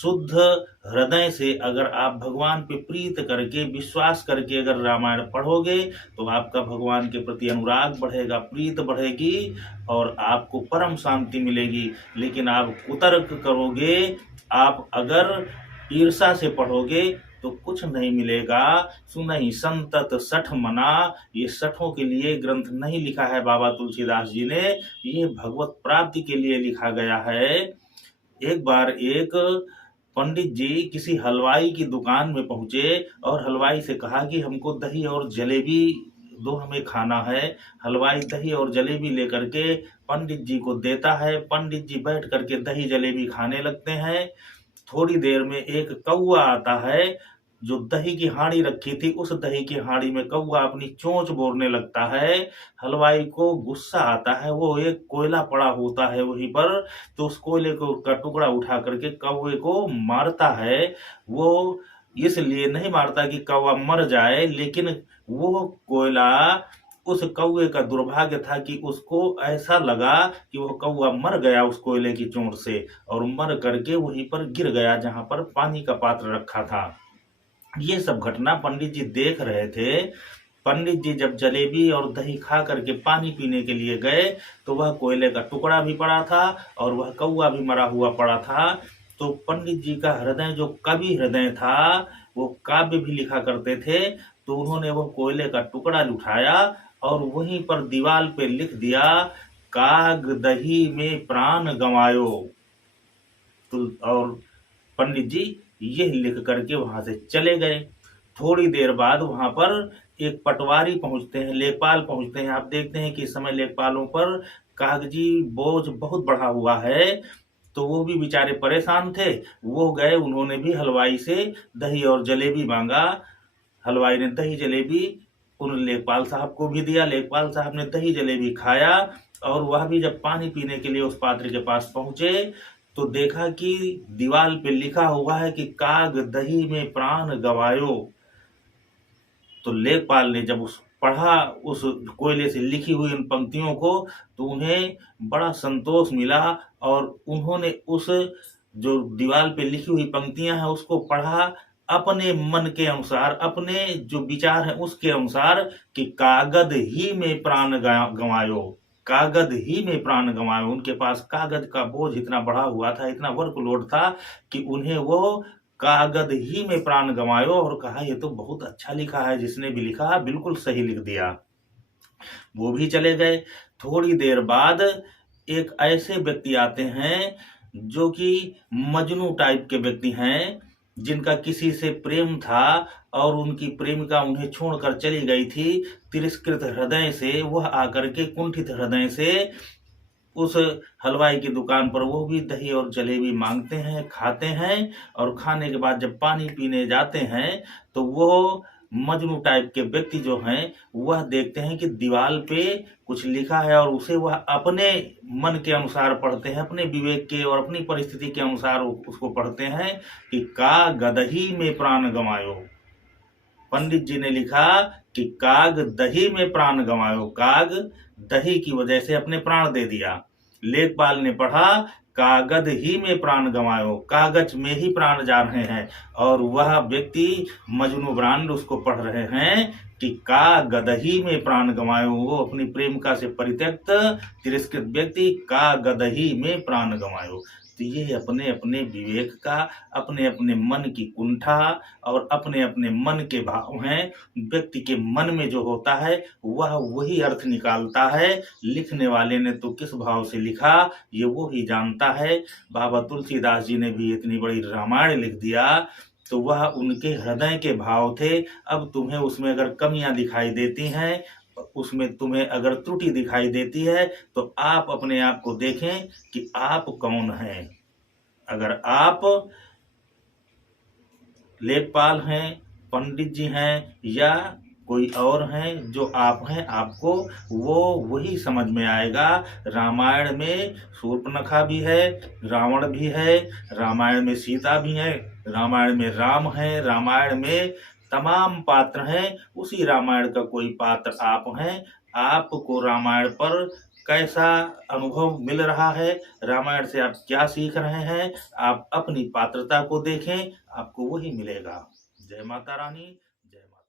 शुद्ध हृदय से अगर आप भगवान पे प्रीत करके विश्वास करके अगर रामायण पढ़ोगे तो आपका भगवान के प्रति अनुराग बढ़ेगा, प्रीत बढ़ेगी और आपको परम शांति मिलेगी। लेकिन आप कुतर्क करोगे, आप अगर ईर्षा से पढ़ोगे तो कुछ नहीं मिलेगा। सुनहि संतत सठ मना, ये सठों के लिए ग्रंथ नहीं लिखा है बाबा तुलसीदास जी ने, ये भगवत प्राप्ति के लिए लिखा गया है। एक बार एक पंडित जी किसी हलवाई की दुकान में पहुंचे और हलवाई से कहा कि हमको दही और जलेबी दो, हमें खाना है। हलवाई दही और जलेबी लेकर के पंडित जी को देता है। पंडित जी बैठ करके दही जलेबी खाने लगते हैं। थोड़ी देर में एक कौआ आता है, जो दही की हांडी रखी थी उस दही की हांडी में कौआ अपनी चोंच बोरने लगता है। हलवाई को गुस्सा आता है, वो एक कोयला पड़ा होता है वहीं पर, तो उस कोयले को का टुकड़ा उठा करके कौवे को मारता है। वो इसलिए नहीं मारता कि कौवा मर जाए, लेकिन वो कोयला उस कौवे का दुर्भाग्य था कि उसको ऐसा लगा कि वो कौवा मर गया उस कोयले की चोट से, और मर करके वहीं पर गिर गया जहां पर पानी का पात्र रखा था। ये सब घटना पंडित जी देख रहे थे। पंडित जी जब जलेबी और दही खा करके पानी पीने के लिए गए तो वह कोयले का टुकड़ा भी पड़ा था और वह कौवा भी मरा हुआ पड़ा था। तो पंडित जी का हृदय जो कवि हृदय था, वो काव्य भी लिखा करते थे, तो उन्होंने वो कोयले का टुकड़ा उठाया और वहीं पर दीवाल पे लिख दिया, काग दही में प्राण गंवायो। तो और पंडित जी ये लिख करके वहां से चले गए। थोड़ी देर बाद वहां पर एक पटवारी पहुंचते हैं, लेखपाल पहुंचते हैं। आप देखते हैं कि इस समय लेखपालों पर कागजी बोझ बहुत बढ़ा हुआ है, तो वो भी बेचारे परेशान थे। वो गए, उन्होंने भी हलवाई से दही और जलेबी मांगा। हलवाई ने दही जलेबी उन लेखपाल साहब को भी दिया। लेखपाल साहब ने दही जलेबी खाया और वह भी जब पानी पीने के लिए उस पात्र के पास पहुंचे तो देखा कि दीवार पे लिखा हुआ है कि काग दही में प्राण गवायो। तो लेखपाल ने जब उस पढ़ा उस कोयले से लिखी हुई उन पंक्तियों को, तो उन्हें बड़ा संतोष मिला और उन्होंने उस जो दीवार पे लिखी हुई पंक्तियां हैं उसको पढ़ा अपने मन के अनुसार, अपने जो विचार है उसके अनुसार, कि कागद ही में प्राण गंवायो, कागज ही में प्राण गंवायो। उनके पास कागज का बोझ इतना बढ़ा हुआ था, इतना वर्कलोड था कि उन्हें वो कागज ही में प्राण गंवायो। और कहा ये तो बहुत अच्छा लिखा है, जिसने भी लिखा बिल्कुल सही लिख दिया। वो भी चले गए। थोड़ी देर बाद एक ऐसे व्यक्ति आते हैं जो कि मजनू टाइप के व्यक्ति हैं, जिनका किसी से प्रेम था और उनकी प्रेमिका उन्हें छोड़कर चली गई थी। तिरस्कृत हृदय से वह आकर के कुंठित हृदय से उस हलवाई की दुकान पर वो भी दही और जलेबी मांगते हैं, खाते हैं, और खाने के बाद जब पानी पीने जाते हैं तो वो मजनू टाइप के व्यक्ति जो हैं वह देखते हैं कि दीवार पे कुछ लिखा है और उसे वह अपने मन के अनुसार पढ़ते हैं, अपने विवेक के और अपनी परिस्थिति के अनुसार उसको पढ़ते हैं कि का गदही में प्राण गंवायो। पंडित जी ने लिखा कि काग दही में प्राण गंवायो, काग दही की वजह से अपने प्राण दे दिया। लेखपाल ने पढ़ा कागज ही में प्राण गंवायो, कागज में ही प्राण जा रहे हैं। और वह व्यक्ति मजनू ब्रांड उसको पढ़ रहे हैं कि का गदही में प्राण गंवायो, वो अपनी प्रेमिका से परित्यक्त तिरस्कृत व्यक्ति का गदही में प्राण गंवायो। तो ये अपने अपने विवेक का, अपने अपने मन की कुंठा और अपने अपने मन के भाव हैं। व्यक्ति के मन में जो होता है वह वही अर्थ निकालता है। लिखने वाले ने तो किस भाव से लिखा ये वो ही जानता है। बाबा तुलसीदास जी ने भी इतनी बड़ी रामायण लिख दिया तो वह उनके हृदय के भाव थे। अब तुम्हें उसमें अगर कमियां दिखाई देती हैं, उसमें तुम्हें अगर त्रुटि दिखाई देती है, तो आप अपने आप को देखें कि आप कौन हैं। अगर आप लेखपाल हैं, पंडित जी हैं, या कोई और हैं, जो आप हैं आपको वो वही समझ में आएगा। रामायण में शूर्पणखा भी है, रावण भी है, रामायण में सीता भी है, रामायण में राम है, रामायण में तमाम पात्र हैं। उसी रामायण का कोई पात्र आप हैं। आपको रामायण पर कैसा अनुभव मिल रहा है, रामायण से आप क्या सीख रहे हैं, आप अपनी पात्रता को देखें, आपको वही मिलेगा। जय माता रानी, जय माता।